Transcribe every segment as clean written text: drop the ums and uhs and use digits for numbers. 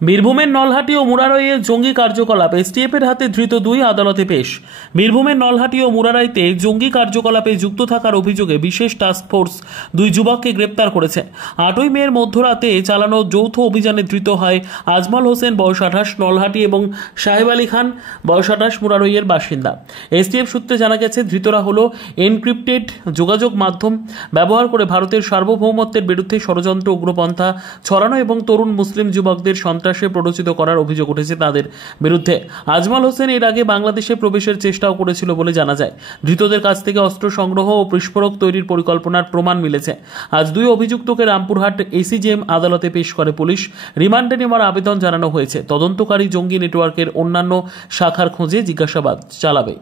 বীরভূমের নলহাটি ও মুরারইয়ে জঙ্গি কার্যকলাপ, এসটিএফের হাতে ধৃত দুই আদালতে পেশ। বীরভূমের নলহাটি ও মুরারইতে জঙ্গি কার্যকলাপে যুক্ত থাকার অভিযোগে বিশেষ টাস্ক ফোর্স দুই যুবককে গ্রেপ্তার করেছে। 8ই মের মধ্যরাতে চালানো যৌথ অভিযানে ধৃত হয় আজমল হোসেন বয়স 28 নলহাটি এবং সাহেব আলী খান বয়স 28 মুরারইয়ের বাসিন্দা। এসটিএফ সূত্রে জানা গেছে, ধৃতরা হল এনক্রিপ্টেড যোগাযোগ মাধ্যম ব্যবহার করে ভারতের সার্বভৌমত্বের বিরুদ্ধে ষড়যন্ত্র, উগ্রপন্থা ছড়ানো এবং তরুণ মুসলিম যুবকদের সন্ত্রাসে প্ররোচিত করার অভিযোগ উঠেছে তাদের বিরুদ্ধে। আজমল হোসেন এর আগে বাংলাদেশে প্রবেশের চেষ্টাও করেছিল বলে জানা যায়। ধৃতদের কাছ থেকে অস্ত্র সংগ্রহ ও বিস্ফোরক তৈরির পরিকল্পনার প্রমাণ মিলেছে। আজ দুই অভিযুক্তকে রামপুরহাট এসিজেএম আদালতে পেশ করে পুলিশ। রিমান্ডে নেওয়ার আবেদন জানানো হয়েছে। তদন্তকারী জঙ্গি নেটওয়ার্কের অন্যান্য শাখার খোঁজে জিজ্ঞাসাবাদ চালাবে।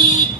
ভিডিও